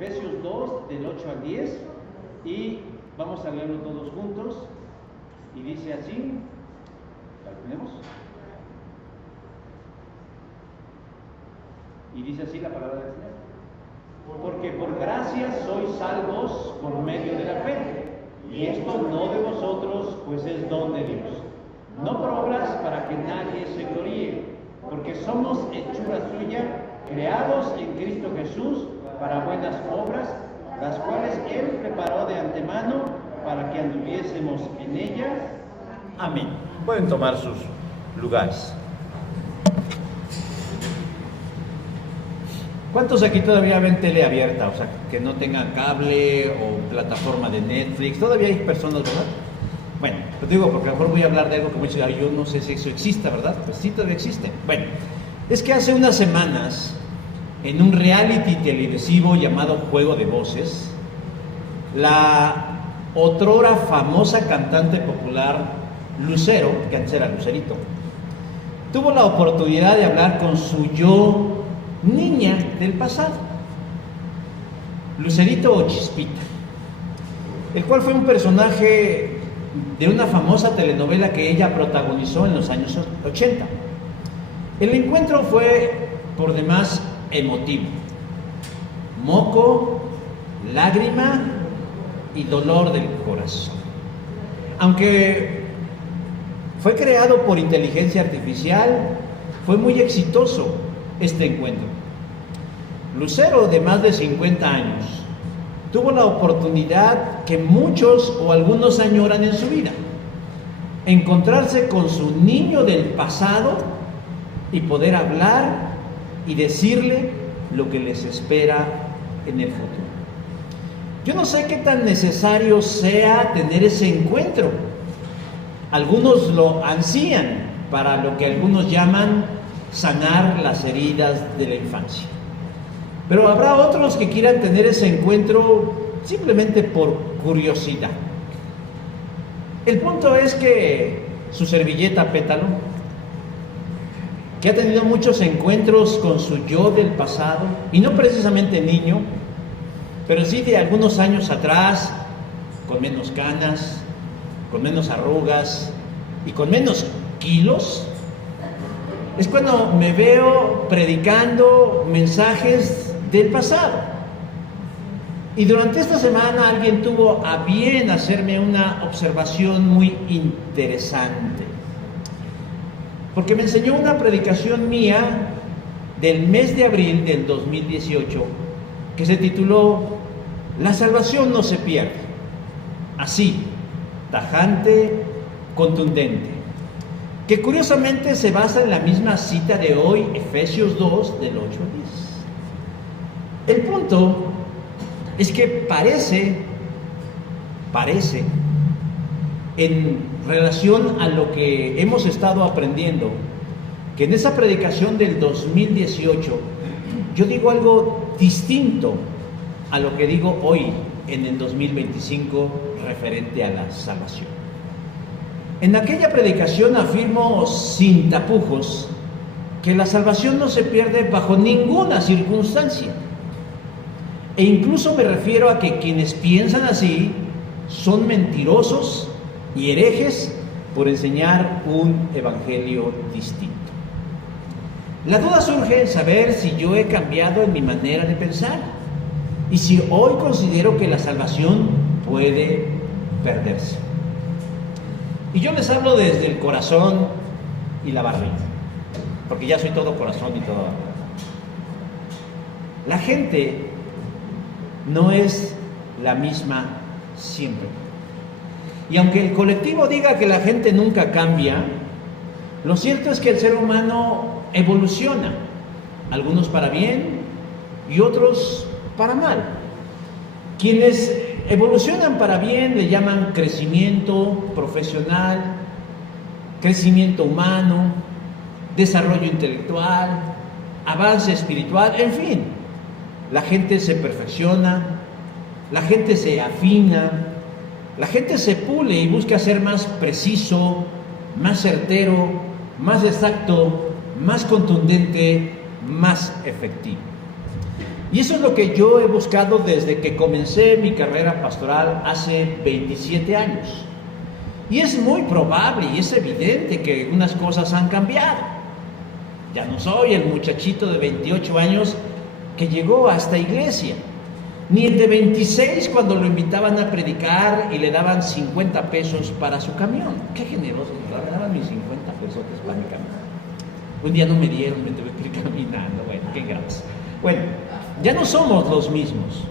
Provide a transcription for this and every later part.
Efesios 2, del 8 al 10, y vamos a leerlo todos juntos, y dice así, ¿la tenemos? Y dice así la palabra del Señor. Porque por gracia sois salvos por medio de la fe, y esto no de vosotros, pues es don de Dios, no por obras para que nadie se gloríe, porque somos hechura suya, creados en Cristo Jesús para buenas obras, las cuales Él preparó de antemano para que anduviésemos en ellas. Amén. Pueden tomar sus lugares. ¿Cuántos aquí todavía ven tele abierta? O sea, que no tengan cable o plataforma de Netflix. Todavía hay personas, ¿verdad? Bueno, pues digo, porque a lo mejor voy a hablar de algo que muchos dicen, yo no sé si eso exista, ¿verdad? Pues sí, todavía existe. Bueno, es que hace unas semanas, en un reality televisivo llamado Juego de Voces, la otrora famosa cantante popular Lucero, que antes era Lucerito, tuvo la oportunidad de hablar con su yo niña del pasado, Lucerito o Chispita, el cual fue un personaje de una famosa telenovela que ella protagonizó en los años 80. El encuentro fue por demás emotivo, moco, lágrima y dolor del corazón. Aunque fue creado por inteligencia artificial, fue muy exitoso este encuentro. Lucero, de más de 50 años, tuvo la oportunidad que muchos o algunos añoran en su vida: encontrarse con su niño del pasado y poder hablar y decirle lo que les espera en el futuro. Yo no sé qué tan necesario sea tener ese encuentro. Algunos lo ansían para lo que algunos llaman sanar las heridas de la infancia. Pero habrá otros que quieran tener ese encuentro simplemente por curiosidad. El punto es que su servilleta Pétalo, que ha tenido muchos encuentros con su yo del pasado, y no precisamente niño, pero sí de algunos años atrás, con menos canas, con menos arrugas y con menos kilos, es cuando me veo predicando mensajes del pasado. Y durante esta semana alguien tuvo a bien hacerme una observación muy interesante, porque me enseñó una predicación mía del mes de abril del 2018 que se tituló "La salvación no se pierde". Así, tajante, contundente, que curiosamente se basa en la misma cita de hoy, Efesios 2, del 8 al 10. El punto es que parece, en relación a lo que hemos estado aprendiendo, que en esa predicación del 2018 yo digo algo distinto a lo que digo hoy en el 2025 referente a la salvación. En aquella predicación afirmo sin tapujos que la salvación no se pierde bajo ninguna circunstancia. E incluso me refiero a que quienes piensan así son mentirosos y herejes por enseñar un evangelio distinto. La duda surge en saber si yo he cambiado en mi manera de pensar y si hoy considero que la salvación puede perderse. Y yo les hablo desde el corazón y la barriga, porque ya soy todo corazón y todo barriga. La gente no es la misma siempre. Y aunque el colectivo diga que la gente nunca cambia, lo cierto es que el ser humano evoluciona, algunos para bien y otros para mal. Quienes evolucionan para bien le llaman crecimiento profesional, crecimiento humano, desarrollo intelectual, avance espiritual, en fin. La gente se perfecciona, la gente se afina, la gente se pule y busca ser más preciso, más certero, más exacto, más contundente, más efectivo. Y eso es lo que yo he buscado desde que comencé mi carrera pastoral hace 27 años. Y es muy probable y es evidente que unas cosas han cambiado. Ya no soy el muchachito de 28 años que llegó a esta iglesia, ni el de 26 cuando lo invitaban a predicar y le daban 50 pesos para su camión. Qué generoso, me daban mis 50 pesos para mi camión. Un día no me dieron, me tuve que ir caminando. Bueno, qué gracias. Bueno, ya no somos los mismos,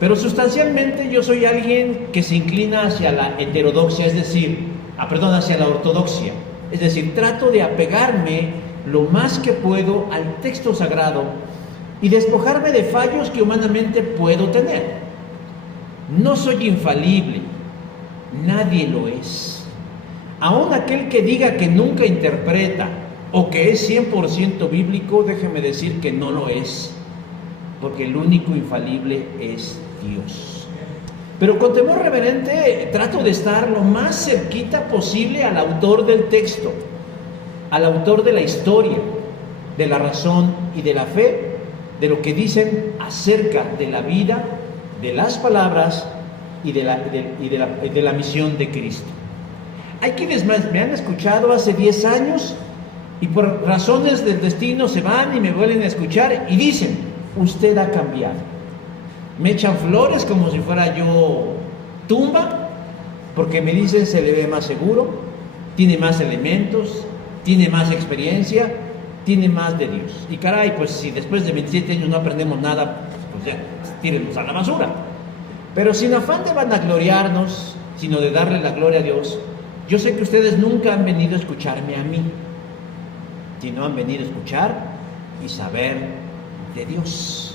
pero sustancialmente yo soy alguien que se inclina hacia la heterodoxia, es decir, hacia la ortodoxia. Es decir, trato de apegarme lo más que puedo al texto sagrado y despojarme de fallos que humanamente puedo tener. No soy infalible, nadie lo es. Aún aquel que diga que nunca interpreta o que es 100% bíblico, déjeme decir que no lo es, porque el único infalible es Dios. Pero con temor reverente trato de estar lo más cerquita posible al autor del texto, al autor de la historia, de la razón y de la fe, de lo que dicen acerca de la vida, de las palabras y de la misión de Cristo. Hay quienes me han escuchado hace 10 años y por razones del destino se van y me vuelven a escuchar y dicen: usted ha cambiado. Me echan flores como si fuera yo tumba, porque me dicen se le ve más seguro, tiene más elementos, tiene más experiencia, tiene más de Dios. Y caray, pues si después de 27 años no aprendemos nada, pues ya, tírennos a la basura. Pero sin afán de vanagloriarnos, sino de darle la gloria a Dios, yo sé que ustedes nunca han venido a escucharme a mí, sino han venido a escuchar y saber de Dios.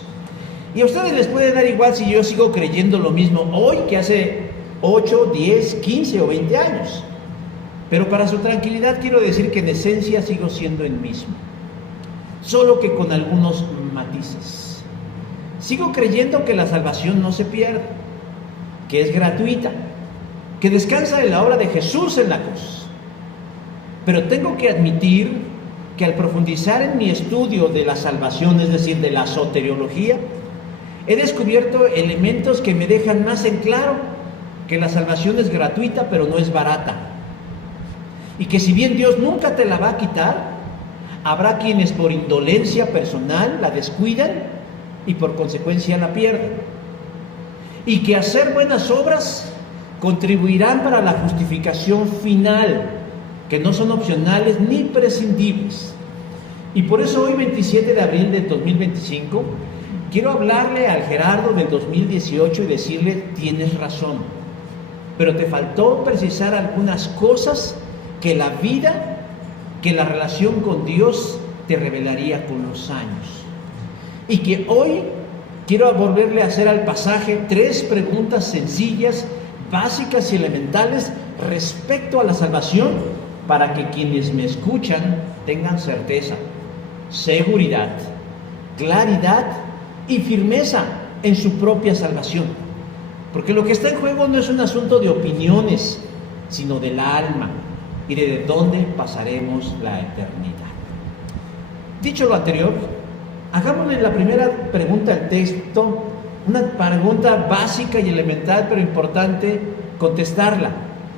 Y a ustedes les puede dar igual si yo sigo creyendo lo mismo hoy que hace 8, 10, 15 o 20 años. Pero para su tranquilidad quiero decir que en esencia sigo siendo el mismo, solo que con algunos matices. Sigo creyendo que la salvación no se pierde, que es gratuita, que descansa en la obra de Jesús en la cruz. Pero tengo que admitir que al profundizar en mi estudio de la salvación, es decir, de la soteriología, he descubierto elementos que me dejan más en claro que la salvación es gratuita, pero no es barata. Y que si bien Dios nunca te la va a quitar, habrá quienes por indolencia personal la descuidan y por consecuencia la pierden. Y que hacer buenas obras contribuirán para la justificación final, que no son opcionales ni prescindibles. Y por eso hoy, 27 de abril de 2025, quiero hablarle al Gerardo del 2018 y decirle: tienes razón, pero te faltó precisar algunas cosas que la vida, que la relación con Dios te revelaría con los años. Y que hoy quiero volverle a hacer al pasaje 3 preguntas sencillas, básicas y elementales respecto a la salvación, para que quienes me escuchan tengan certeza, seguridad, claridad y firmeza en su propia salvación. Porque lo que está en juego no es un asunto de opiniones, sino del alma y de dónde pasaremos la eternidad. Dicho lo anterior, hagámosle la primera pregunta al texto, una pregunta básica y elemental, pero importante contestarla: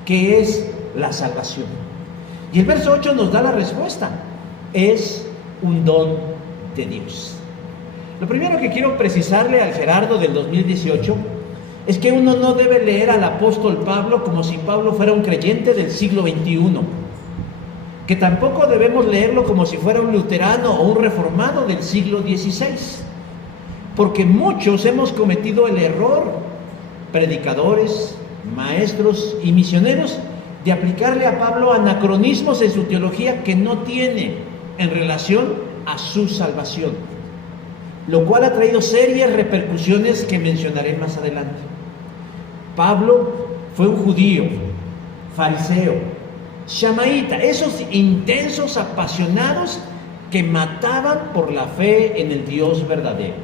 ¿qué es la salvación? Y el verso 8 nos da la respuesta: es un don de Dios. Lo primero que quiero precisarle al Gerardo del 2018 es que uno no debe leer al apóstol Pablo como si Pablo fuera un creyente del siglo XXI, que tampoco debemos leerlo como si fuera un luterano o un reformado del siglo XVI, porque muchos hemos cometido el error, predicadores, maestros y misioneros, de aplicarle a Pablo anacronismos en su teología que no tiene en relación a su salvación, lo cual ha traído serias repercusiones que mencionaré más adelante. Pablo fue un judío, fariseo, shamaíta, esos intensos apasionados que mataban por la fe en el Dios verdadero,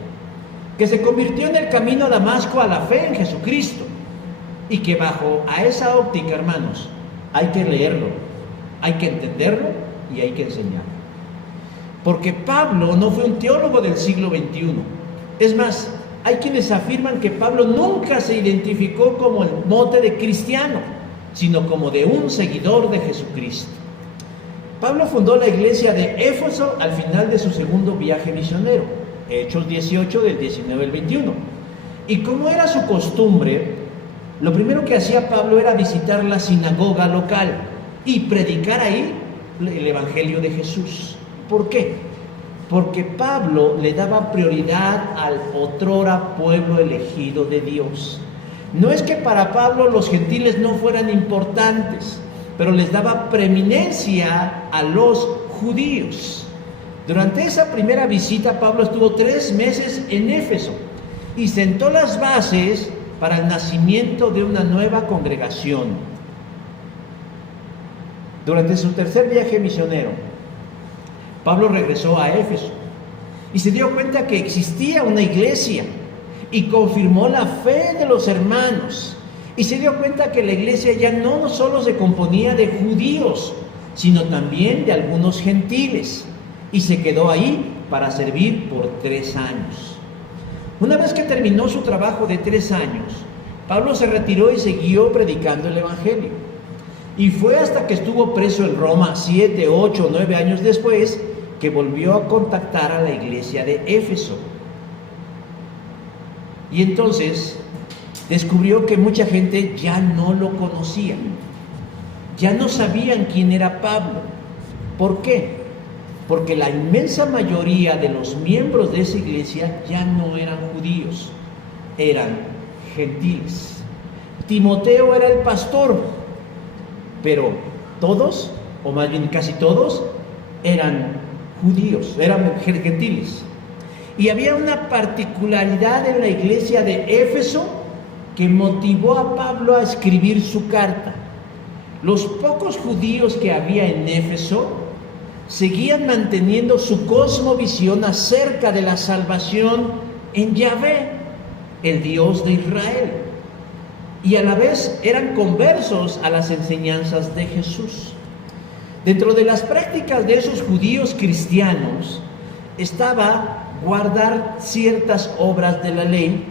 que se convirtió en el camino a Damasco a la fe en Jesucristo, y que bajo a esa óptica, hermanos, hay que leerlo, hay que entenderlo y hay que enseñarlo. porque Pablo no fue un teólogo del siglo XXI. Es más, hay quienes afirman que Pablo nunca se identificó como el mote de cristiano, sino como de un seguidor de Jesucristo. Pablo fundó la iglesia de Éfeso al final de su segundo viaje misionero, Hechos 18 del 19 al 21. Y como era su costumbre, lo primero que hacía Pablo era visitar la sinagoga local y predicar ahí el Evangelio de Jesús. ¿Por qué? Porque Pablo le daba prioridad al otrora pueblo elegido de Dios. No es que para Pablo los gentiles no fueran importantes, pero les daba preeminencia a los judíos. Durante esa primera visita, Pablo estuvo 3 meses en Éfeso y sentó las bases para el nacimiento de una nueva congregación. Durante su tercer viaje misionero, Pablo regresó a Éfeso y se dio cuenta que existía una iglesia y confirmó la fe de los hermanos. Y se dio cuenta que la iglesia ya no solo se componía de judíos, sino también de algunos gentiles. Y se quedó ahí para servir por 3 años. Una vez que terminó su trabajo de 3 años, Pablo se retiró y siguió predicando el Evangelio. Y fue hasta que estuvo preso en Roma 7, 8, 9 años después que volvió a contactar a la iglesia de Éfeso. Y entonces descubrió que mucha gente ya no lo conocía, ya no sabían quién era Pablo. ¿Por qué? Porque la inmensa mayoría de los miembros de esa iglesia ya no eran judíos, eran gentiles. Timoteo era el pastor, pero todos, o más bien casi todos, eran judíos, eran gentiles. Y había una particularidad en la iglesia de Éfeso que motivó a Pablo a escribir su carta. Los pocos judíos que había en Éfeso seguían manteniendo su cosmovisión acerca de la salvación en Yahvé, el Dios de Israel, y a la vez eran conversos a las enseñanzas de Jesús. Dentro de las prácticas de esos judíos cristianos estaba guardar ciertas obras de la ley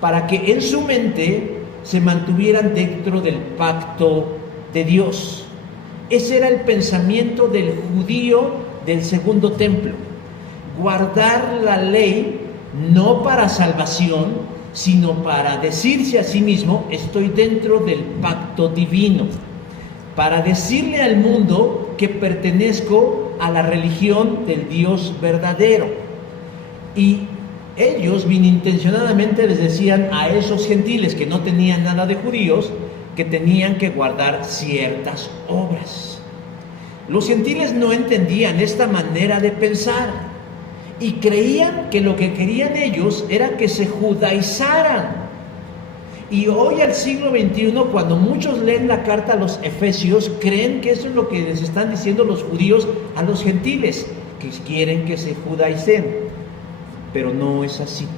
para que en su mente se mantuvieran dentro del pacto de Dios. Ese era el pensamiento del judío del segundo templo. Guardar la ley no para salvación, sino para decirse a sí mismo: estoy dentro del pacto divino. Para decirle al mundo que pertenezco a la religión del Dios verdadero. Y ellos bien intencionadamente les decían a esos gentiles que no tenían nada de judíos que tenían que guardar ciertas obras. Los gentiles no entendían esta manera de pensar y creían que lo que querían ellos era que se judaizaran. Y hoy, al siglo XXI, cuando muchos leen la carta a los Efesios, creen que eso es lo que les están diciendo los judíos a los gentiles, que quieren que se judaicen. Pero no es así.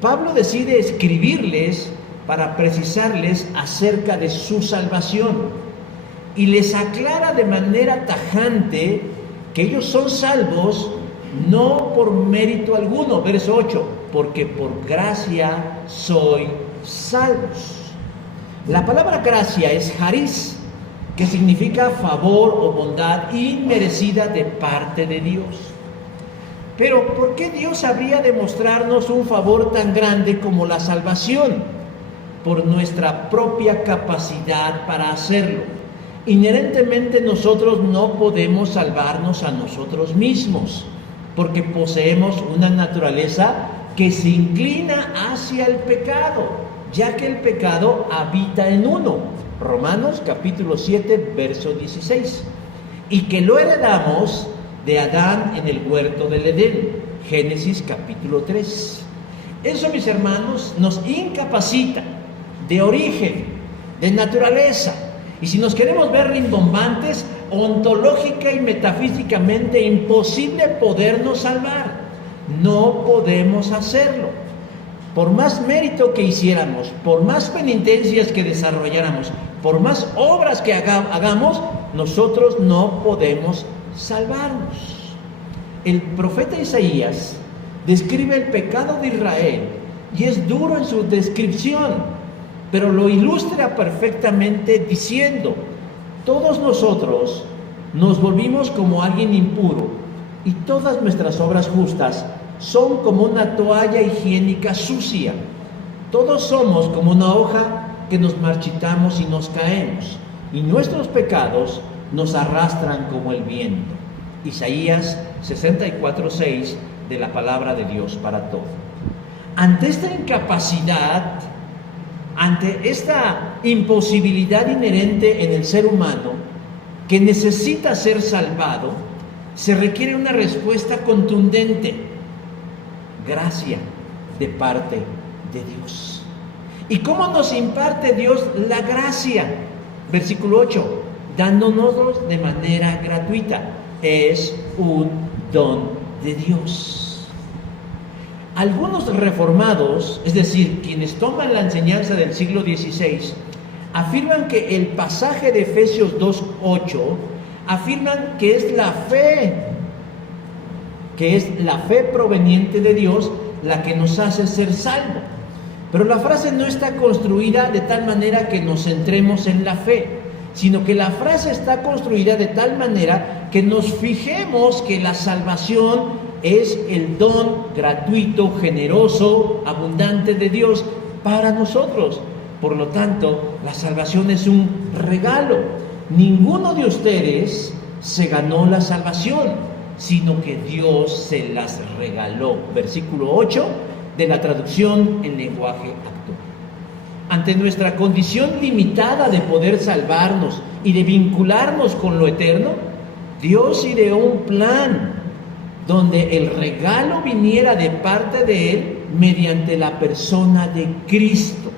Pablo decide escribirles para precisarles acerca de su salvación y les aclara de manera tajante que ellos son salvos no por mérito alguno. Verso 8: porque por gracia soy salvos. La palabra gracia es charis, que significa favor o bondad inmerecida de parte de Dios. Pero ¿por qué Dios habría de mostrarnos un favor tan grande como la salvación? Por nuestra propia capacidad para hacerlo. Inherentemente nosotros no podemos salvarnos a nosotros mismos, porque poseemos una naturaleza que se inclina hacia el pecado, ya que el pecado habita en uno. Romanos capítulo 7, verso 16. Y que lo heredamos de Adán en el huerto del Edén. Génesis capítulo 3. Eso, mis hermanos, nos incapacita de origen, de naturaleza. Y si nos queremos ver rimbombantes, ontológica y metafísicamente imposible podernos salvar. No podemos hacerlo. Por más mérito que hiciéramos, por más penitencias que desarrolláramos, por más obras que hagamos, nosotros no podemos salvarnos. El profeta Isaías describe el pecado de Israel y es duro en su descripción, pero lo ilustra perfectamente diciendo: todos nosotros nos volvimos como alguien impuro y todas nuestras obras justas son como una toalla higiénica sucia. Todos somos como una hoja que nos marchitamos y nos caemos, y nuestros pecados nos arrastran como el viento. Isaías 64:6 de la palabra de Dios para todo. Ante esta incapacidad, ante esta imposibilidad inherente en el ser humano que necesita ser salvado, se requiere una respuesta contundente: gracia de parte de Dios. ¿Y cómo nos imparte Dios la gracia? Versículo 8: dándonos de manera gratuita. Es un don de Dios. Algunos reformados, es decir, quienes toman la enseñanza del siglo XVI, afirman que el pasaje de Efesios 2:8 afirman que es la fe proveniente de Dios la que nos hace ser salvos. Pero la frase no está construida de tal manera que nos centremos en la fe, sino que la frase está construida de tal manera que nos fijemos que la salvación es el don gratuito, generoso, abundante de Dios para nosotros. Por lo tanto, la salvación es un regalo. Ninguno de ustedes se ganó la salvación, sino que Dios se las regaló. Versículo 8 de la traducción en lenguaje actual. Ante nuestra condición limitada de poder salvarnos y de vincularnos con lo eterno, Dios ideó un plan donde el regalo viniera de parte de Él mediante la persona de Cristo,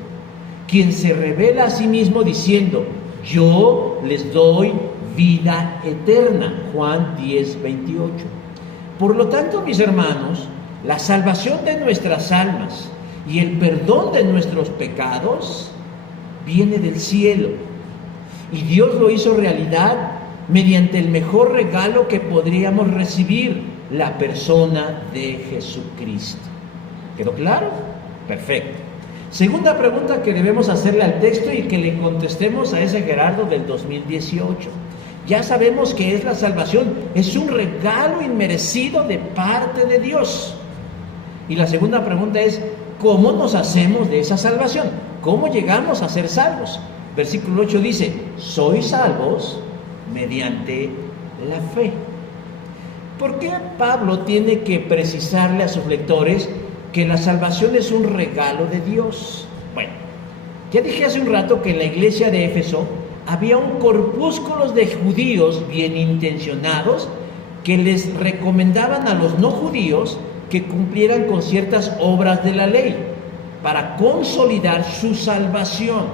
quien se revela a sí mismo diciendo: yo les doy vida eterna. Juan 10:28. Por lo tanto, mis hermanos, la salvación de nuestras almas y el perdón de nuestros pecados viene del cielo. Y Dios lo hizo realidad mediante el mejor regalo que podríamos recibir: la persona de Jesucristo. ¿Quedó claro? Perfecto. Segunda pregunta que debemos hacerle al texto y que le contestemos a ese Gerardo del 2018. Ya sabemos que es la salvación, es un regalo inmerecido de parte de Dios. Y la segunda pregunta es: ¿cómo nos hacemos de esa salvación? ¿Cómo llegamos a ser salvos? Versículo 8 dice: sois salvos mediante la fe. ¿Por qué Pablo tiene que precisarle a sus lectores que la salvación es un regalo de Dios? Bueno, ya dije hace un rato que en la iglesia de Éfeso había un corpúsculo de judíos bien intencionados que les recomendaban a los no judíos que cumplieran con ciertas obras de la ley para consolidar su salvación,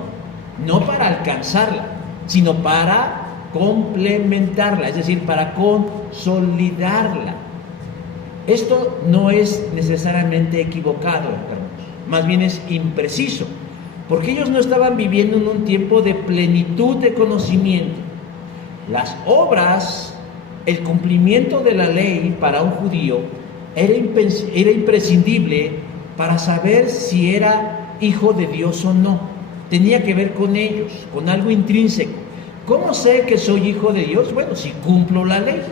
no para alcanzarla, sino para complementarla, es decir, para consolidarla. Esto no es necesariamente equivocado, hermanos, más bien es impreciso, porque ellos no estaban viviendo en un tiempo de plenitud de conocimiento. Las obras, el cumplimiento de la ley para un judío era imprescindible para saber si era hijo de Dios o no. Tenía que ver con ellos, con algo intrínseco. ¿Cómo sé que soy hijo de Dios? Bueno, si cumplo la ley.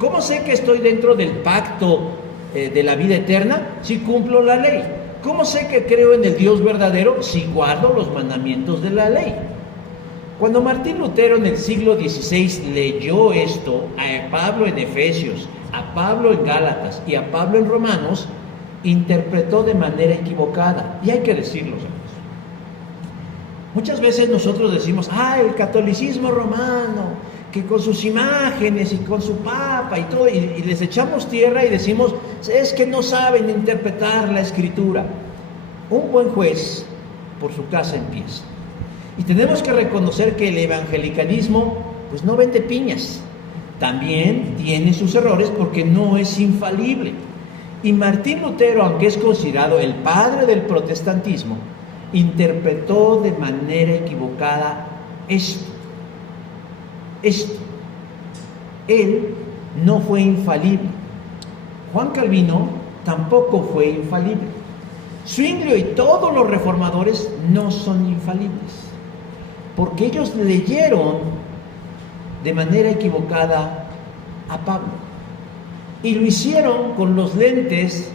¿Cómo sé que estoy dentro del pacto de la vida eterna? Si cumplo la ley. ¿Cómo sé que creo en el Dios verdadero? Si guardo los mandamientos de la ley. Cuando Martín Lutero en el siglo XVI leyó esto a Pablo en Efesios, a Pablo en Gálatas y a Pablo en Romanos, interpretó de manera equivocada. Y hay que decirlo, hermanos. Muchas veces nosotros decimos: el catolicismo romano, que con sus imágenes y con su papa y todo, y les echamos tierra y decimos: es que no saben interpretar la escritura. Un buen juez por su casa empieza. Y tenemos que reconocer que el evangelicalismo pues no vende piñas. También tiene sus errores porque no es infalible. Y Martín Lutero, aunque es considerado el padre del protestantismo, interpretó de manera equivocada esto. Él no fue infalible. Juan Calvino tampoco fue infalible. Zwinglio y todos los reformadores no son infalibles, porque ellos leyeron de manera equivocada a Pablo y lo hicieron con los lentes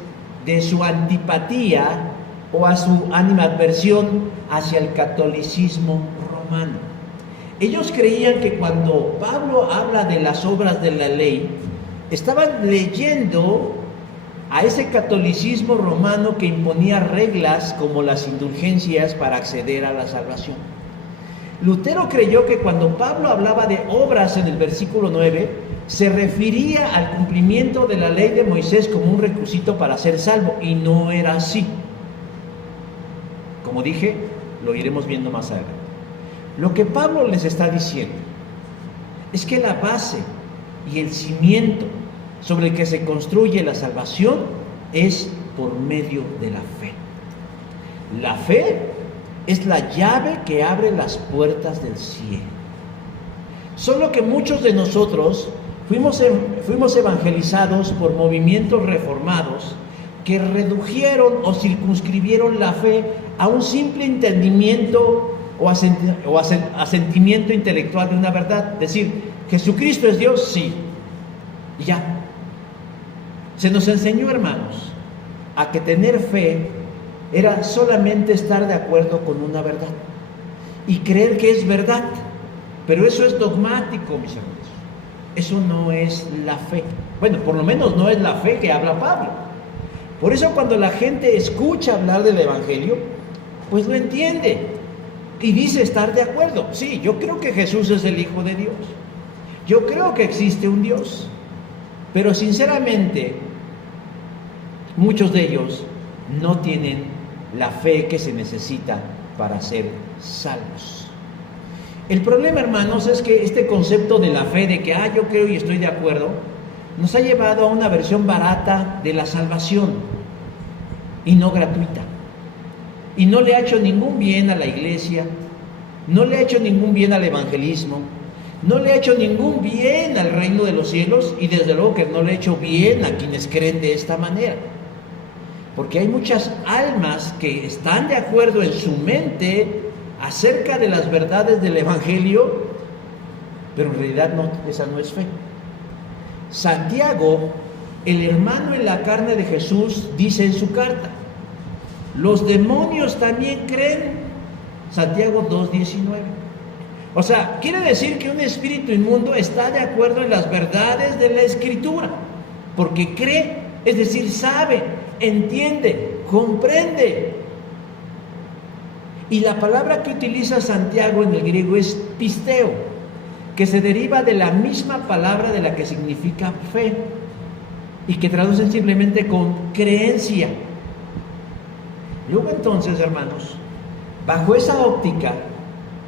de su antipatía o a su animadversión hacia el catolicismo romano. Ellos creían que cuando Pablo habla de las obras de la ley, estaban leyendo a ese catolicismo romano que imponía reglas como las indulgencias para acceder a la salvación. Lutero creyó que cuando Pablo hablaba de obras en el versículo 9, se refería al cumplimiento de la ley de Moisés como un requisito para ser salvo, y no era así. Como dije, lo iremos viendo más adelante. Lo que Pablo les está diciendo es que la base y el cimiento sobre el que se construye la salvación es por medio de la fe. La fe es la llave que abre las puertas del cielo. Solo que muchos de nosotros fuimos evangelizados por movimientos reformados que redujeron o circunscribieron la fe a un simple entendimiento o asentimiento intelectual de una verdad. Decir, Jesucristo es Dios, sí, y ya. Se nos enseñó, hermanos, a que tener fe era solamente estar de acuerdo con una verdad y creer que es verdad. Pero eso es dogmático, mis hermanos. Eso no es la fe. Bueno, por lo menos no es la fe que habla Pablo. Por eso cuando la gente escucha hablar del Evangelio, pues lo entiende y dice estar de acuerdo. Sí, yo creo que Jesús es el Hijo de Dios. Yo creo que existe un Dios. Pero sinceramente, muchos de ellos no tienen la fe que se necesita para ser salvos. El problema, hermanos, es que este concepto de la fe, de que yo creo y estoy de acuerdo, nos ha llevado a una versión barata de la salvación y no gratuita. Y no le ha hecho ningún bien a la iglesia, no le ha hecho ningún bien al evangelismo, no le ha hecho ningún bien al reino de los cielos, y desde luego que no le ha hecho bien a quienes creen de esta manera. Porque hay muchas almas que están de acuerdo en su mente acerca de las verdades del Evangelio, pero en realidad esa no es fe. Santiago, el hermano en la carne de Jesús, dice en su carta: los demonios también creen. Santiago 2:19. O sea, quiere decir que un espíritu inmundo está de acuerdo en las verdades de la Escritura, porque cree, es decir, sabe, entiende, comprende. Y la palabra que utiliza Santiago en el griego es pisteo, que se deriva de la misma palabra de la que significa fe y que traducen simplemente con creencia. Luego entonces, hermanos, bajo esa óptica,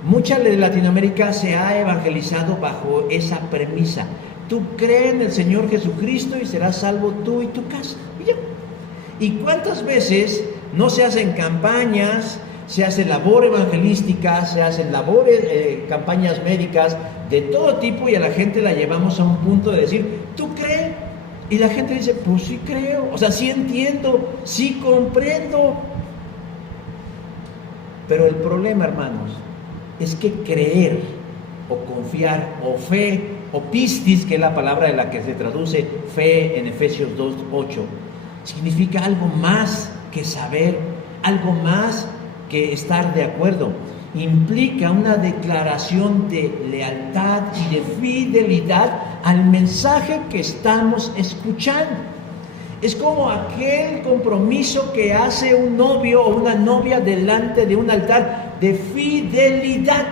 mucha de Latinoamérica se ha evangelizado bajo esa premisa: tú crees en el Señor Jesucristo y serás salvo tú y tu casa. Y ya. ¿Y cuántas veces no se hacen campañas, se hace labor evangelística, se hacen labores, campañas médicas de todo tipo, y a la gente la llevamos a un punto de decir, ¿tú crees? Y la gente dice, pues sí creo, o sea, sí entiendo, sí comprendo. Pero el problema, hermanos, es que creer o confiar o fe o pistis, que es la palabra de la que se traduce fe en Efesios 2:8, significa algo más que saber, algo más que estar de acuerdo. Implica una declaración de lealtad y de fidelidad al mensaje que estamos escuchando. Es como aquel compromiso que hace un novio o una novia delante de un altar de fidelidad.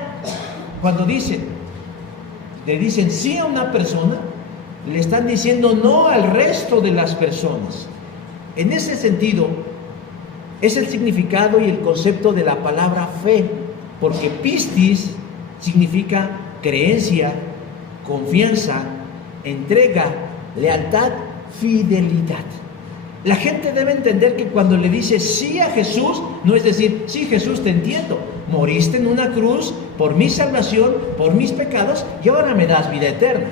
Cuando le dicen sí a una persona, le están diciendo no al resto de las personas. En ese sentido, es el significado y el concepto de la palabra fe, porque pistis significa creencia, confianza, entrega, lealtad, fidelidad. La gente debe entender que cuando le dice sí a Jesús, no es decir, sí Jesús, te entiendo, moriste en una cruz por mi salvación, por mis pecados, y ahora me das vida eterna.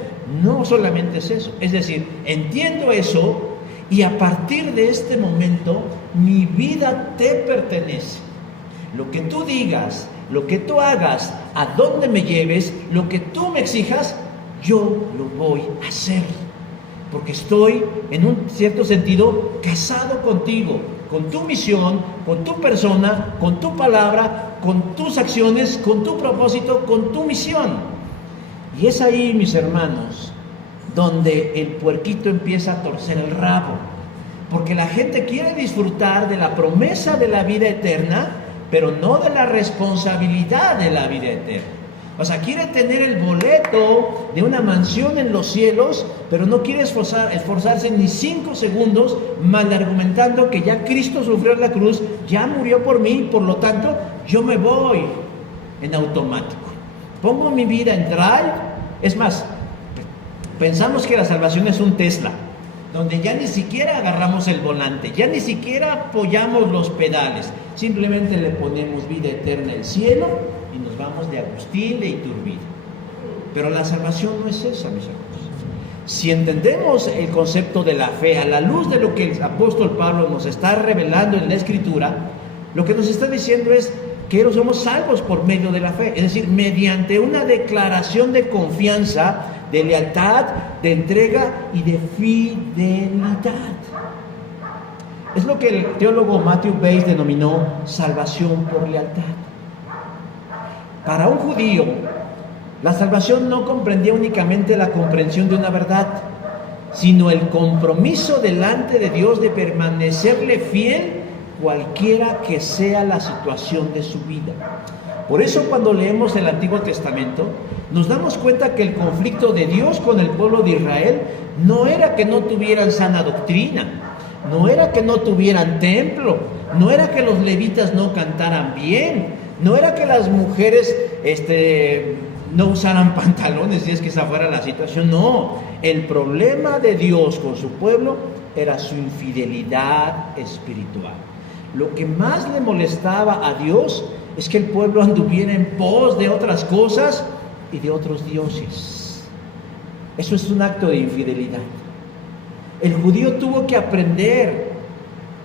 No solamente es eso, es decir, entiendo eso Y a partir de este momento, mi vida te pertenece. Lo que tú digas, lo que tú hagas, a dónde me lleves, lo que tú me exijas, yo lo voy a hacer. Porque estoy, en un cierto sentido, casado contigo, con tu misión, con tu persona, con tu palabra, con tus acciones, con tu propósito, con tu misión. Y es ahí, mis hermanos, donde el puerquito empieza a torcer el rabo. Porque la gente quiere disfrutar de la promesa de la vida eterna, pero no de la responsabilidad de la vida eterna. O sea, quiere tener el boleto de una mansión en los cielos, pero no quiere esforzarse ni 5 segundos mal argumentando que ya Cristo sufrió en la cruz, ya murió por mí, por lo tanto, yo me voy en automático. Pongo mi vida en drive. Es más, pensamos que la salvación es un Tesla, donde ya ni siquiera agarramos el volante, ya ni siquiera apoyamos los pedales, simplemente le ponemos vida eterna al cielo y nos vamos de Agustín, de Iturbide. Pero la salvación no es esa, mis hermanos. Si entendemos el concepto de la fe a la luz de lo que el apóstol Pablo nos está revelando en la Escritura, lo que nos está diciendo es que somos salvos por medio de la fe, es decir, mediante una declaración de confianza, de lealtad, de entrega y de fidelidad. Es lo que el teólogo Matthew Bates denominó salvación por lealtad. Para un judío, la salvación no comprendía únicamente la comprensión de una verdad, sino el compromiso delante de Dios de permanecerle fiel cualquiera que sea la situación de su vida. Por eso cuando leemos el Antiguo Testamento, nos damos cuenta que el conflicto de Dios con el pueblo de Israel no era que no tuvieran sana doctrina, no era que no tuvieran templo, no era que los levitas no cantaran bien, no era que las mujeres no usaran pantalones, si es que esa fuera la situación. No, el problema de Dios con su pueblo era su infidelidad espiritual. Lo que más le molestaba a Dios es que el pueblo anduviera en pos de otras cosas y de otros dioses. Eso es un acto de infidelidad. El judío tuvo que aprender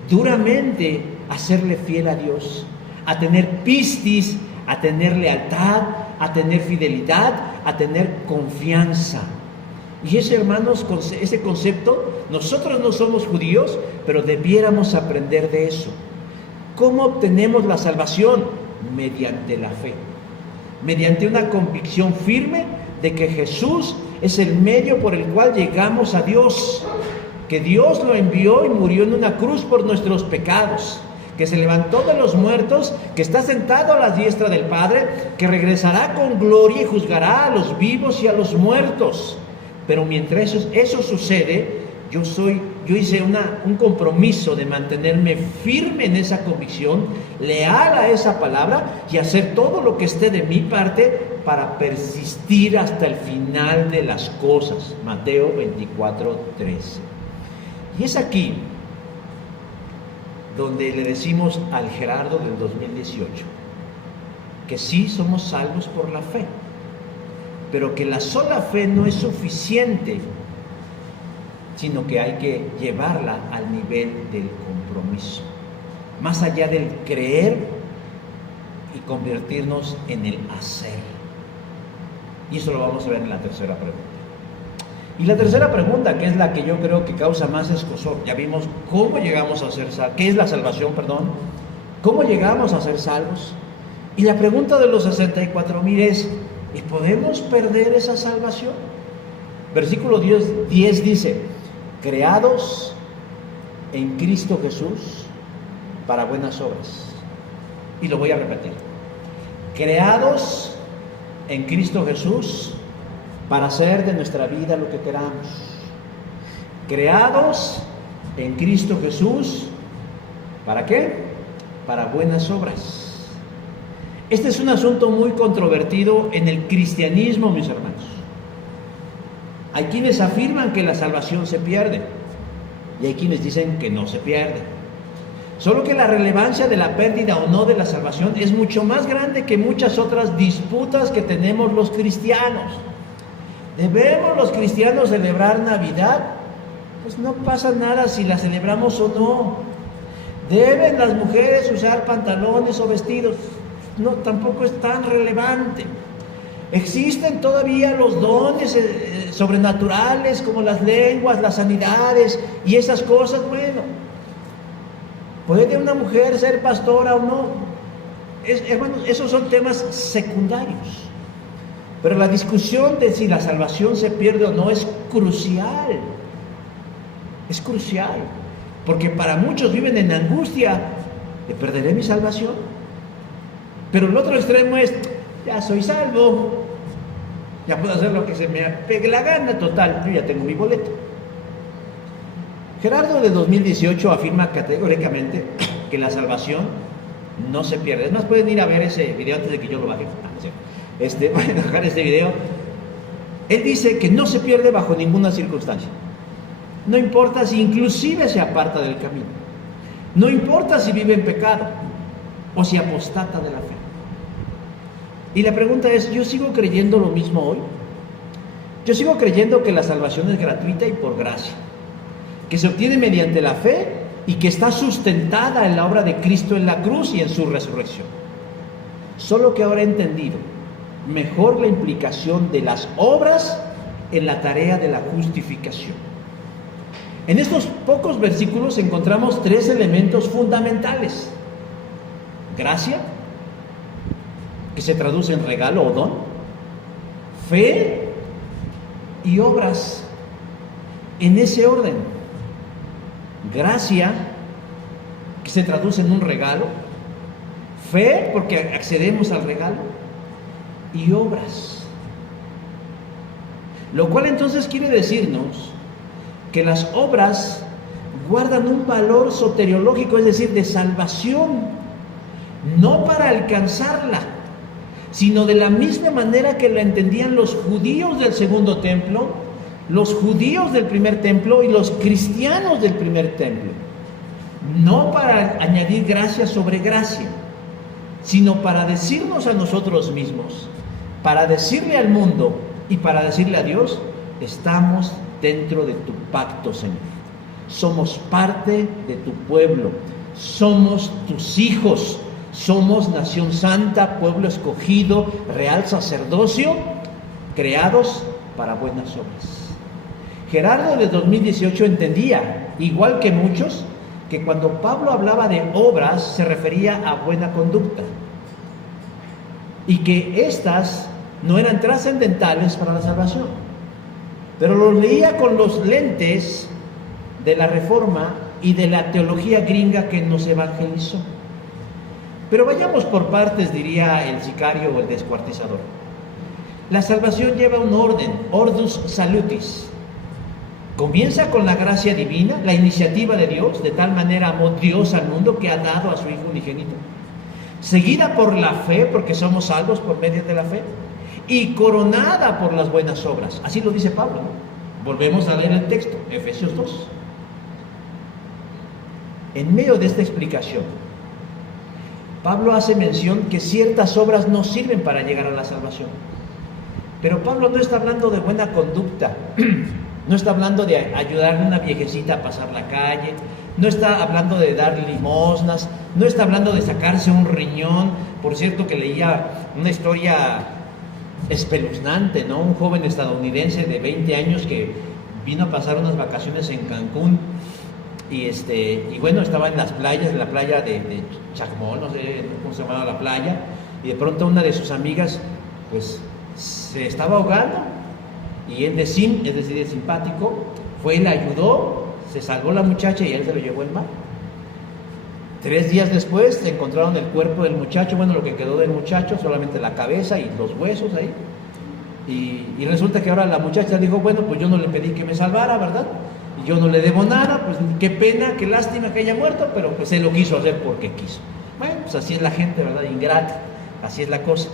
duramente a serle fiel a Dios, a tener pistis, a tener lealtad, a tener fidelidad, a tener confianza. Y ese, hermanos, ese concepto, nosotros no somos judíos, pero debiéramos aprender de eso. ¿Cómo obtenemos la salvación? Mediante la fe, mediante una convicción firme de que Jesús es el medio por el cual llegamos a Dios, que Dios lo envió y murió en una cruz por nuestros pecados, que se levantó de los muertos, que está sentado a la diestra del Padre, que regresará con gloria y juzgará a los vivos y a los muertos. Pero mientras eso sucede, yo hice un compromiso de mantenerme firme en esa convicción, leal a esa palabra y hacer todo lo que esté de mi parte para persistir hasta el final de las cosas. Mateo 24:13. Y es aquí donde le decimos al Gerardo del 2018 que sí somos salvos por la fe, pero que la sola fe no es suficiente, sino que hay que llevarla al nivel del compromiso, más allá del creer y convertirnos en el hacer. Y eso lo vamos a ver en la tercera pregunta. Y la tercera pregunta, que es la que yo creo que causa más escozor, ya vimos cómo llegamos a ser salvos, qué es la salvación, cómo llegamos a ser salvos. Y la pregunta de los 64,000 es, ¿y podemos perder esa salvación? Versículo 10 dice, creados en Cristo Jesús para buenas obras. Y lo voy a repetir. Creados en Cristo Jesús para hacer de nuestra vida lo que queramos. Creados en Cristo Jesús, ¿para qué? Para buenas obras. Este es un asunto muy controvertido en el cristianismo, mis hermanos. Hay quienes afirman que la salvación se pierde y hay quienes dicen que no se pierde. Solo que la relevancia de la pérdida o no de la salvación es mucho más grande que muchas otras disputas que tenemos los cristianos. ¿Debemos los cristianos celebrar Navidad? pues no pasa nada si la celebramos o no. ¿Deben las mujeres usar pantalones o vestidos? No, tampoco es tan relevante. Existen todavía los dones sobrenaturales como las lenguas, las sanidades y esas cosas. Bueno, ¿puede una mujer ser pastora o no? Hermanos, esos son temas secundarios. Pero la discusión de si la salvación se pierde o no es crucial. Es crucial. Porque para muchos viven en angustia de perderé mi salvación. Pero el otro extremo es, ya soy salvo, ya puedo hacer lo que se me pegue la gana, total, yo ya tengo mi boleto. Gerardo de 2018 afirma categóricamente que la salvación no se pierde. Es más, pueden ir a ver ese video antes de que yo lo baje. Pueden bajar este video. Él dice que no se pierde bajo ninguna circunstancia. No importa si inclusive se aparta del camino. No importa si vive en pecado o si apostata de la fe. Y la pregunta es, ¿yo sigo creyendo lo mismo hoy? Yo sigo creyendo que la salvación es gratuita y por gracia, que se obtiene mediante la fe y que está sustentada en la obra de Cristo en la cruz y en su resurrección. Solo que ahora he entendido mejor la implicación de las obras en la tarea de la justificación. En estos pocos versículos encontramos tres elementos fundamentales: gracia, que se traduce en regalo o don; fe y obras, en ese orden. Gracia, que se traduce en un regalo; fe, porque accedemos al regalo; y obras. Lo cual entonces quiere decirnos que las obras guardan un valor soteriológico, es decir, de salvación, no para alcanzarla, sino de la misma manera que la entendían los judíos del segundo templo, los judíos del primer templo y los cristianos del primer templo. No para añadir gracia sobre gracia, sino para decirnos a nosotros mismos, para decirle al mundo y para decirle a Dios: estamos dentro de tu pacto, Señor. Somos parte de tu pueblo, somos tus hijos. Somos nación santa, pueblo escogido, real sacerdocio, creados para buenas obras. Gerardo de 2018 entendía, igual que muchos, que cuando Pablo hablaba de obras se refería a buena conducta y que éstas no eran trascendentales para la salvación. Pero los leía con los lentes de la Reforma y de la teología gringa que nos evangelizó. Pero vayamos por partes, diría el sicario o el descuartizador. La salvación lleva un orden, ordus salutis. Comienza con la gracia divina, la iniciativa de Dios, de tal manera amó Dios al mundo que ha dado a su Hijo unigénito. Seguida por la fe, porque somos salvos por medio de la fe, y coronada por las buenas obras. Así lo dice Pablo, ¿no? Volvemos a leer el texto, Efesios 2. En medio de esta explicación, Pablo hace mención que ciertas obras no sirven para llegar a la salvación. Pero Pablo no está hablando de buena conducta, no está hablando de ayudarle a una viejecita a pasar la calle, no está hablando de dar limosnas, no está hablando de sacarse un riñón. Por cierto, que leía una historia espeluznante, ¿no? Un joven estadounidense de 20 años que vino a pasar unas vacaciones en Cancún. Y bueno, estaba en las playas, en la playa de Chacmol, no sé cómo se llamaba la playa, y de pronto una de sus amigas, pues, se estaba ahogando, y él es decir, simpático, fue y la ayudó, se salvó la muchacha y él se lo llevó al mar. 3 días después encontraron el cuerpo del muchacho, bueno, lo que quedó del muchacho, solamente la cabeza y los huesos ahí, y resulta que ahora la muchacha dijo, bueno, pues yo no le pedí que me salvara, ¿verdad? Y yo no le debo nada, pues qué pena, qué lástima que haya muerto, pero pues él lo quiso hacer porque quiso. Bueno, pues así es la gente, ¿verdad? Ingrata, así es la cosa.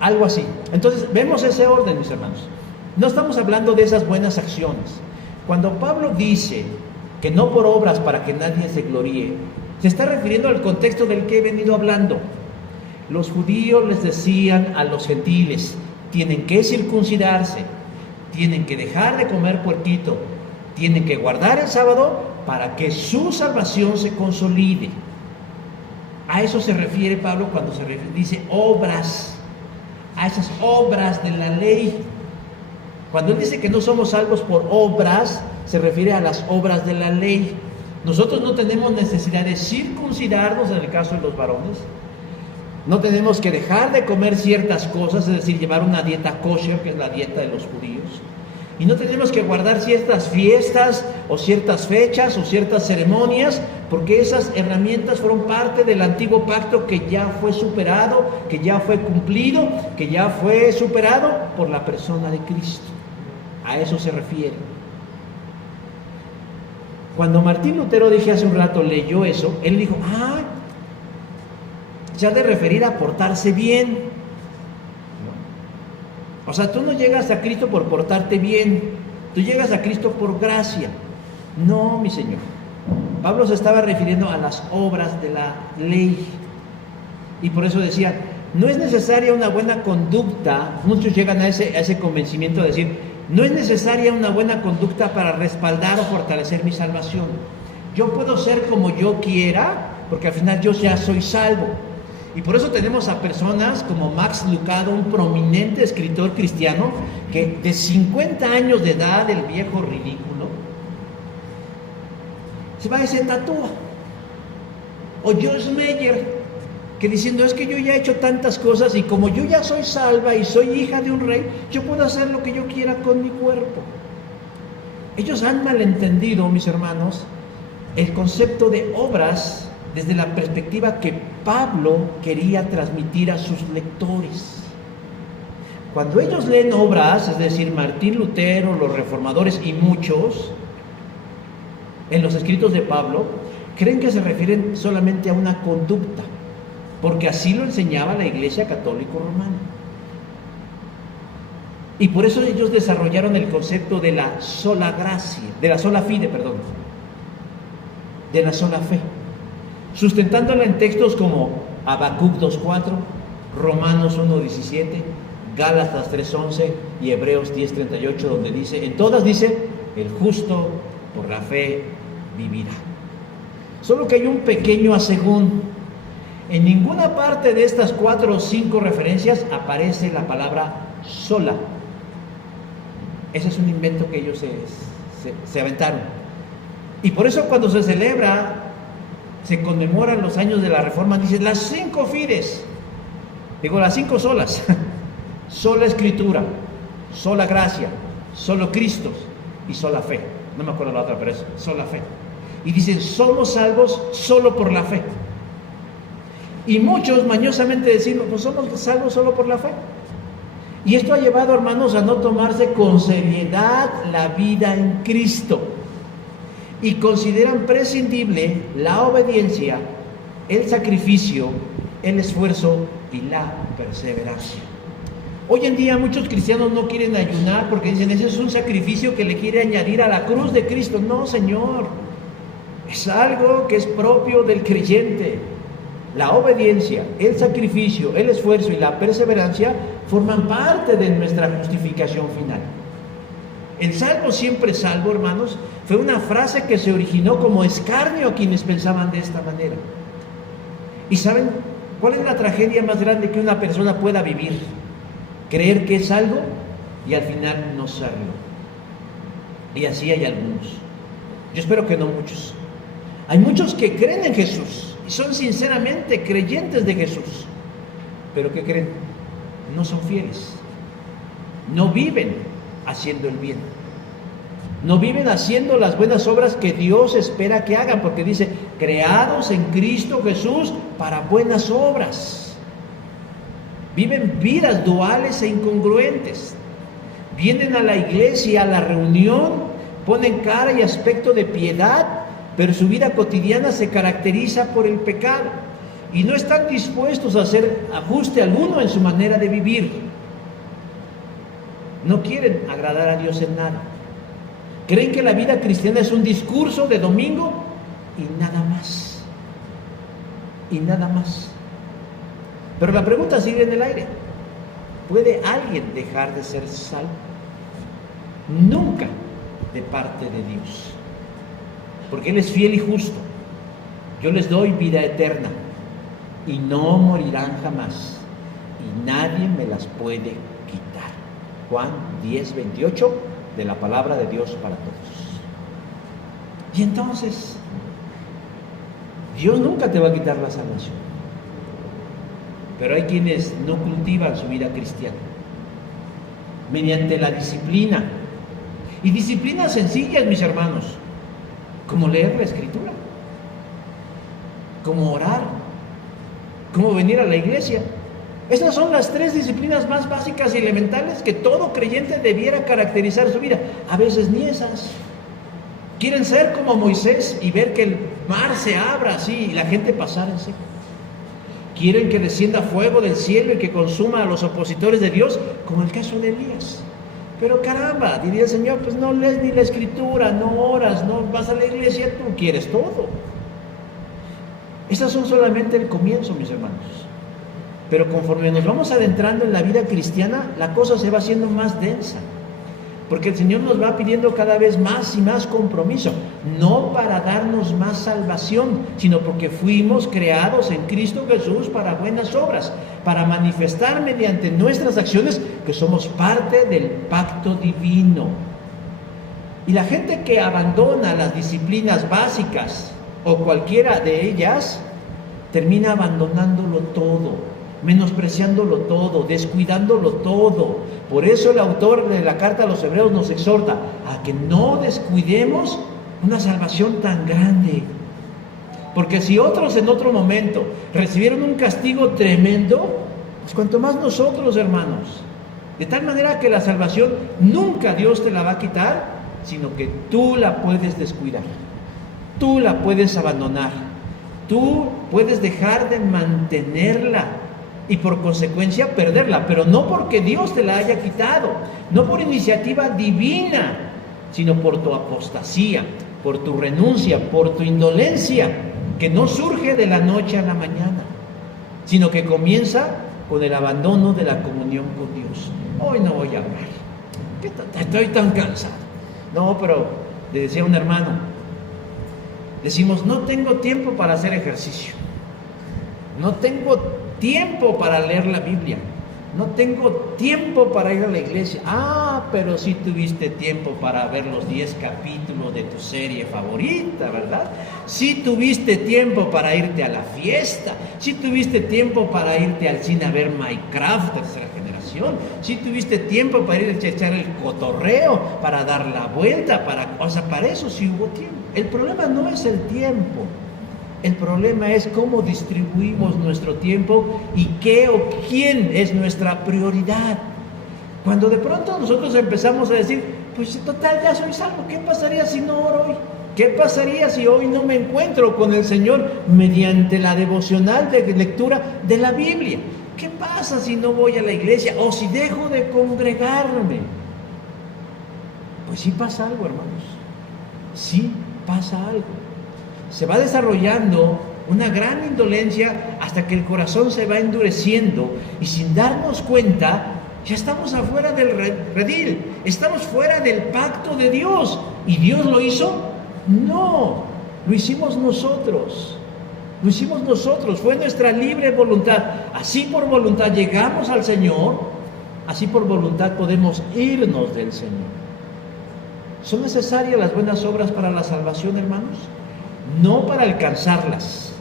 Algo así. Entonces, vemos ese orden, mis hermanos. No estamos hablando de esas buenas acciones. Cuando Pablo dice que no por obras para que nadie se gloríe, se está refiriendo al contexto del que he venido hablando. Los judíos les decían a los gentiles, tienen que circuncidarse, tienen que dejar de comer puerquito, Tienen que guardar el sábado para que su salvación se consolide. A eso se refiere Pablo cuando dice obras, a esas obras de la ley. Cuando él dice que no somos salvos por obras, se refiere a las obras de la ley. Nosotros no tenemos necesidad de circuncidarnos en el caso de los varones. No tenemos que dejar de comer ciertas cosas, es decir, llevar una dieta kosher, que es la dieta de los judíos. Y no tenemos que guardar ciertas fiestas o ciertas fechas o ciertas ceremonias, porque esas herramientas fueron parte del antiguo pacto que ya fue superado, que ya fue cumplido, que ya fue superado por la persona de Cristo. A eso se refiere. Cuando Martín Lutero, dije hace un rato, leyó eso, él dijo, se ha de referir a portarse bien. O sea, tú no llegas a Cristo por portarte bien, tú llegas a Cristo por gracia. No, mi Señor. Pablo se estaba refiriendo a las obras de la ley. Y por eso decía, no es necesaria una buena conducta. Muchos llegan a ese convencimiento de decir, no es necesaria una buena conducta para respaldar o fortalecer mi salvación. Yo puedo ser como yo quiera, porque al final yo ya soy salvo. Y por eso tenemos a personas como Max Lucado, un prominente escritor cristiano, que de 50 años de edad, el viejo ridículo, se va y se tatúa. O Joyce Meyer, que diciendo, es que yo ya he hecho tantas cosas y como yo ya soy salva y soy hija de un rey, yo puedo hacer lo que yo quiera con mi cuerpo. Ellos han malentendido, mis hermanos, el concepto de obras desde la perspectiva que Pablo quería transmitir a sus lectores. Cuando ellos leen obras, es decir, Martín Lutero, los reformadores y muchos, en los escritos de Pablo, creen que se refieren solamente a una conducta, porque así lo enseñaba la Iglesia Católica Romana. Y por eso ellos desarrollaron el concepto de la sola gracia, de la sola fide, de la sola fe, sustentándola en textos como Habacuc 2:4, Romanos 1:17, Gálatas 3:11 y Hebreos 10:38, donde dice, en todas dice, el justo por la fe vivirá. Solo que hay un pequeño asegún. En ninguna parte de estas 4 o 5 referencias aparece la palabra sola. Ese es un invento que ellos se aventaron. Y por eso cuando se celebra, se conmemoran los años de la Reforma, dicen las 5 fides, las 5 solas, sola escritura, sola gracia, solo Cristo y sola fe. No me acuerdo la otra, pero es sola fe. Y dicen, somos salvos solo por la fe. Y muchos mañosamente decimos, pues somos salvos solo por la fe. Y esto ha llevado, hermanos, a no tomarse con seriedad la vida en Cristo. Y consideran prescindible la obediencia, el sacrificio, el esfuerzo y la perseverancia. Hoy en día muchos cristianos no quieren ayunar porque dicen, ese es un sacrificio que le quiere añadir a la cruz de Cristo. No, Señor, es algo que es propio del creyente. La obediencia, el sacrificio, el esfuerzo y la perseverancia forman parte de nuestra justificación final. El salvo siempre salvo, hermanos, fue una frase que se originó como escarnio a quienes pensaban de esta manera. ¿Y saben cuál es la tragedia más grande que una persona pueda vivir? Creer que es salvo y al final no serlo. Y así hay algunos. Yo espero que no muchos. Hay muchos que creen en Jesús y son sinceramente creyentes de Jesús. Pero ¿qué creen? No son fieles. No viven haciendo el bien. No viven haciendo las buenas obras que Dios espera que hagan, porque dice, creados en Cristo Jesús para buenas obras. Viven vidas duales e incongruentes. Vienen a la iglesia, a la reunión, ponen cara y aspecto de piedad, pero su vida cotidiana se caracteriza por el pecado y no están dispuestos a hacer ajuste alguno en su manera de vivir. No quieren agradar a Dios en nada. Creen que la vida cristiana es un discurso de domingo y nada más. Y nada más. Pero la pregunta sigue en el aire. ¿Puede alguien dejar de ser salvo? Nunca de parte de Dios. Porque Él es fiel y justo. Yo les doy vida eterna y no morirán jamás, y nadie me las puede quitar. Juan 10:28 de la palabra de Dios para todos. Y entonces, Dios nunca te va a quitar la salvación. Pero hay quienes no cultivan su vida cristiana mediante la disciplina. Y disciplinas sencillas, mis hermanos, como leer la Escritura, como orar, como venir a la iglesia. Esas son las 3 disciplinas más básicas y elementales que todo creyente debiera caracterizar su vida. A veces ni esas. Quieren ser como Moisés y ver que el mar se abra así y la gente pasar en seco. Quieren que descienda fuego del cielo y que consuma a los opositores de Dios, como el caso de Elías. Pero caramba, diría el Señor, pues no lees ni la Escritura, no oras, no vas a la iglesia, tú quieres todo. Esas son solamente el comienzo, mis hermanos. Pero conforme nos vamos adentrando en la vida cristiana, la cosa se va haciendo más densa. Porque el Señor nos va pidiendo cada vez más y más compromiso. No para darnos más salvación, sino porque fuimos creados en Cristo Jesús para buenas obras. Para manifestar mediante nuestras acciones que somos parte del pacto divino. Y la gente que abandona las disciplinas básicas o cualquiera de ellas, termina abandonándolo todo, menospreciándolo todo, descuidándolo todo. Por eso el autor de la carta a los Hebreos nos exhorta a que no descuidemos una salvación tan grande. Porque si otros en otro momento recibieron un castigo tremendo, pues cuanto más nosotros, hermanos. De tal manera que la salvación nunca Dios te la va a quitar, sino que tú la puedes descuidar. Tú la puedes abandonar, tú puedes dejar de mantenerla y por consecuencia perderla, pero no porque Dios te la haya quitado, no por iniciativa divina, sino por tu apostasía, por tu renuncia, por tu indolencia, que no surge de la noche a la mañana, sino que comienza con el abandono de la comunión con Dios. Hoy no voy a hablar, estoy tan cansado. No, pero le decía a un hermano, decimos, no tengo tiempo para hacer ejercicio, no tengo tiempo para leer la Biblia, no tengo tiempo para ir a la iglesia. Ah, pero sí tuviste tiempo para ver los 10 capítulos de tu serie favorita, ¿verdad? Sí tuviste tiempo para irte a la fiesta, sí tuviste tiempo para irte al cine a ver Minecraft, tercera generación, sí tuviste tiempo para ir a echar el cotorreo, para dar la vuelta, para eso sí hubo tiempo. El problema no es el tiempo, el problema es cómo distribuimos nuestro tiempo y qué o quién es nuestra prioridad. Cuando de pronto nosotros empezamos a decir, pues total ya soy salvo, ¿qué pasaría si no oro hoy? ¿Qué pasaría si hoy no me encuentro con el Señor mediante la devocional de lectura de la Biblia? ¿Qué pasa si no voy a la iglesia o si dejo de congregarme? Pues sí pasa algo, hermanos, sí pasa algo. Se va desarrollando una gran indolencia hasta que el corazón se va endureciendo y sin darnos cuenta ya estamos afuera del redil, estamos fuera del pacto de Dios. ¿Y Dios lo hizo? No, lo hicimos nosotros. Lo hicimos nosotros, fue nuestra libre voluntad. Así por voluntad llegamos al Señor, así por voluntad podemos irnos del Señor. ¿Son necesarias las buenas obras para la salvación, hermanos? No para alcanzarlas,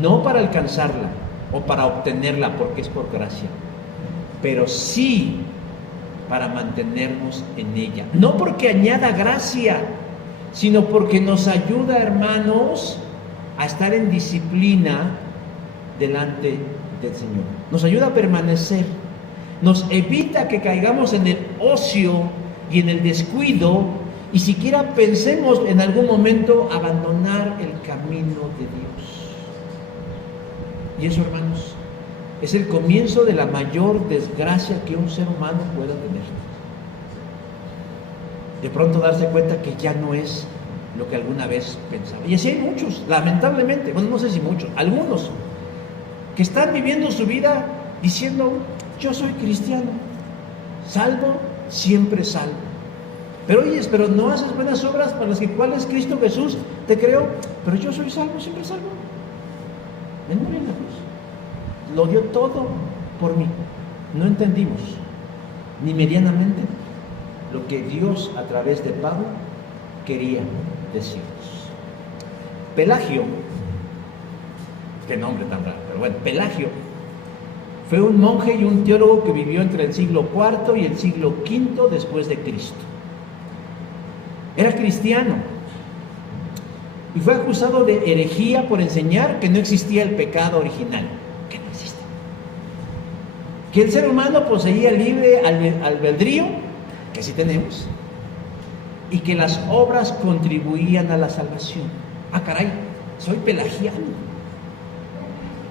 no para alcanzarla o para obtenerla porque es por gracia, pero sí para mantenernos en ella. No porque añada gracia, sino porque nos ayuda, hermanos, a estar en disciplina delante del Señor. Nos ayuda a permanecer, nos evita que caigamos en el ocio y en el descuido y siquiera pensemos en algún momento abandonar el camino de Dios. Y eso, hermanos, es el comienzo de la mayor desgracia que un ser humano pueda tener. De pronto darse cuenta que ya no es lo que alguna vez pensaba. Y así hay muchos, lamentablemente, bueno, no sé si muchos, algunos, que están viviendo su vida diciendo, yo soy cristiano, salvo, siempre salvo. Pero no haces buenas obras para las que cuales Cristo Jesús te creó. Pero yo soy salvo, siempre salvo. Él murió en la cruz. Lo dio todo por mí. No entendimos ni medianamente lo que Dios a través de Pablo quería decirnos. Pelagio, qué nombre tan raro, pero bueno, Pelagio fue un monje y un teólogo que vivió entre el siglo IV y el siglo V después de Cristo. Era cristiano y fue acusado de herejía por enseñar que no existía el pecado original, que no existe, que el ser humano poseía libre albedrío, que sí tenemos, y que las obras contribuían a la salvación. Ah, caray, soy pelagiano.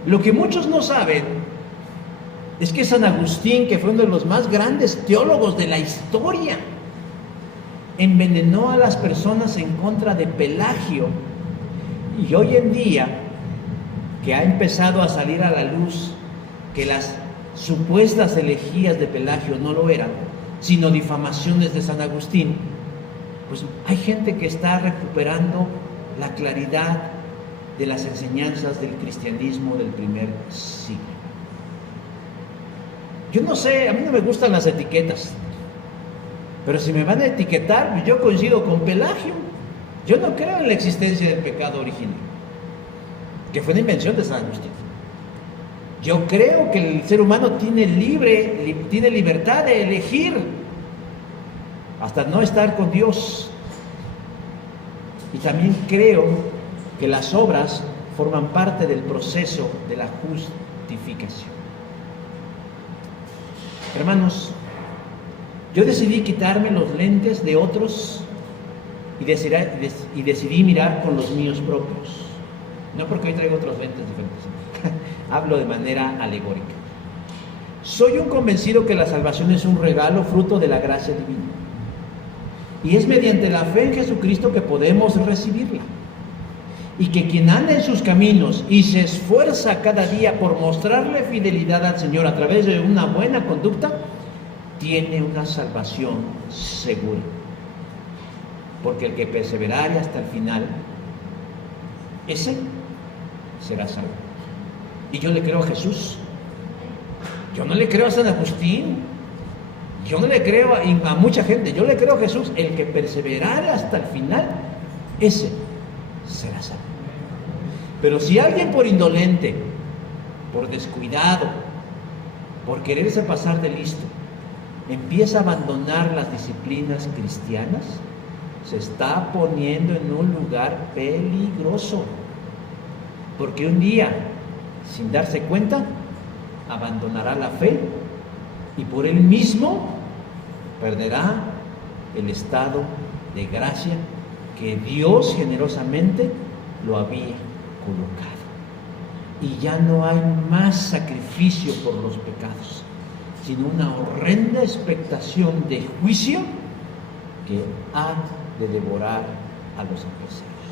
Lo que muchos no saben es que San Agustín, que fue uno de los más grandes teólogos de la historia, envenenó a las personas en contra de Pelagio, y hoy en día que ha empezado a salir a la luz que las supuestas herejías de Pelagio no lo eran, sino difamaciones de San Agustín, pues hay gente que está recuperando la claridad de las enseñanzas del cristianismo del primer siglo. Yo no sé, a mí no me gustan las etiquetas, pero si me van a etiquetar, yo coincido con Pelagio. Yo no creo en la existencia del pecado original, que fue una invención de San Agustín. Yo creo que el ser humano tiene libertad de elegir hasta no estar con Dios. Y también creo que las obras forman parte del proceso de la justificación. Hermanos, yo decidí quitarme los lentes de otros y decidí mirar con los míos propios. No porque hoy traigo otros lentes diferentes. Hablo de manera alegórica. Soy un convencido que la salvación es un regalo fruto de la gracia divina. Y es mediante la fe en Jesucristo que podemos recibirla. Y que quien anda en sus caminos y se esfuerza cada día por mostrarle fidelidad al Señor a través de una buena conducta, tiene una salvación segura. Porque el que perseverare hasta el final, ese será salvo. Y yo le creo a Jesús. Yo no le creo a San Agustín. Yo no le creo a mucha gente. Yo le creo a Jesús. El que perseverare hasta el final, ese será salvo. Pero si alguien por indolente, por descuidado, por quererse pasar de listo, empieza a abandonar las disciplinas cristianas, se está poniendo en un lugar peligroso. Porque un día, sin darse cuenta, abandonará la fe y por él mismo perderá el estado de gracia que Dios generosamente lo había colocado. Y ya no hay más sacrificio por los pecados, sino una horrenda expectación de juicio que ha de devorar a los adversarios.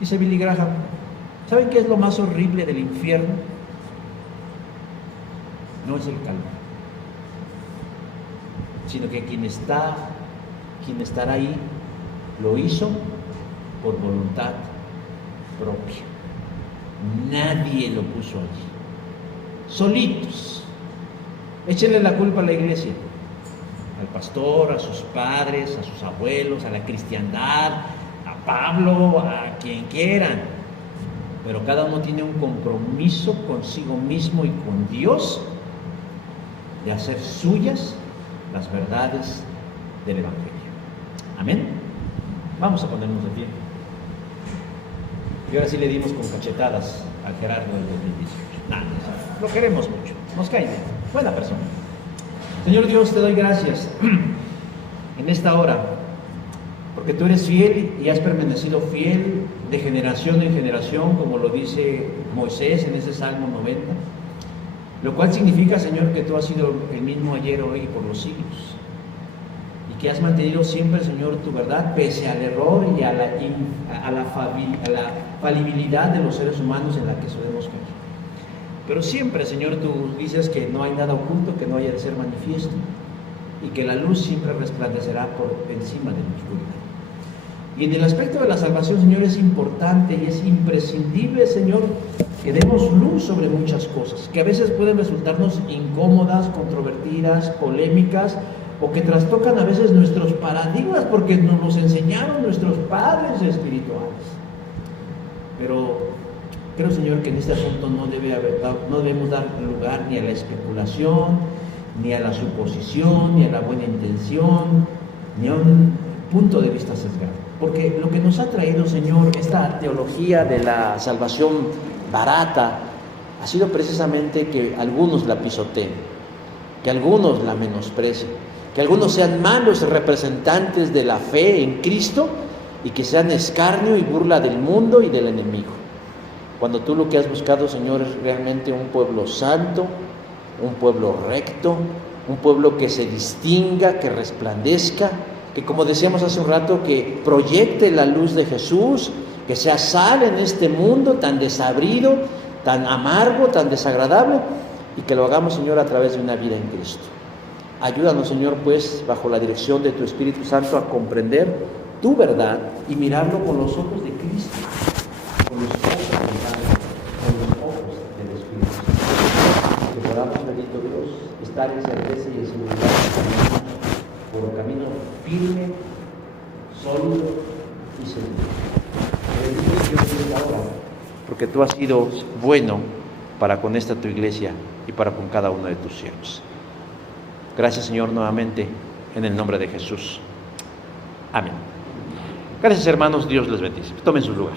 Dice Billy Graham, ¿saben qué es lo más horrible del infierno? No es el calor, sino que quien estará ahí lo hizo por voluntad propia. Nadie lo puso allí. Solitos. Échenle la culpa a la iglesia, al pastor, a sus padres, a sus abuelos, a la cristiandad, a Pablo, a quien quieran. Pero cada uno tiene un compromiso consigo mismo y con Dios de hacer suyas las verdades del Evangelio. Amén. Vamos a ponernos de pie. Y ahora sí le dimos con cachetadas a Gerardo del 2018. Nada, lo queremos mucho, nos cae bien, buena persona. Señor Dios, te doy gracias en esta hora, porque tú eres fiel y has permanecido fiel de generación en generación, como lo dice Moisés en ese Salmo 90, lo cual significa, Señor, que tú has sido el mismo ayer, hoy y por los siglos, y que has mantenido siempre, Señor, tu verdad, pese al error y a la falibilidad de los seres humanos en la que solemos caer. Pero siempre, Señor, tú dices que no hay nada oculto que no haya de ser manifiesto, y que la luz siempre resplandecerá por encima de la oscuridad. Y en el aspecto de la salvación, Señor, es importante y es imprescindible, Señor, que demos luz sobre muchas cosas, que a veces pueden resultarnos incómodas, controvertidas, polémicas, o que trastocan a veces nuestros paradigmas, porque nos los enseñaron nuestros padres espirituales. Pero creo, Señor, que en este asunto no debemos dar lugar ni a la especulación, ni a la suposición, ni a la buena intención, ni a un punto de vista sesgado. Porque lo que nos ha traído, Señor, esta teología de la salvación barata, ha sido precisamente que algunos la pisoteen, que algunos la menosprecien, que algunos sean malos representantes de la fe en Cristo y que sean escarnio y burla del mundo y del enemigo. Cuando tú lo que has buscado, Señor, es realmente un pueblo santo, un pueblo recto, un pueblo que se distinga, que resplandezca, que, como decíamos hace un rato, que proyecte la luz de Jesús, que sea sal en este mundo tan desabrido, tan amargo, tan desagradable, y que lo hagamos, Señor, a través de una vida en Cristo. Ayúdanos, Señor, pues, bajo la dirección de tu Espíritu Santo, a comprender tu verdad y mirarlo con los ojos de Cristo, con los ojos del Padre, con los ojos del Espíritu Santo. Que podamos, bendito Dios, estar en certeza y en seguridad por un camino firme, sólido y seguro. Bendito Dios de ahora, porque tú has sido bueno para con esta tu iglesia y para con cada uno de tus siervos. Gracias, Señor, nuevamente, en el nombre de Jesús. Amén. Gracias, hermanos. Dios les bendice. Tomen su lugar.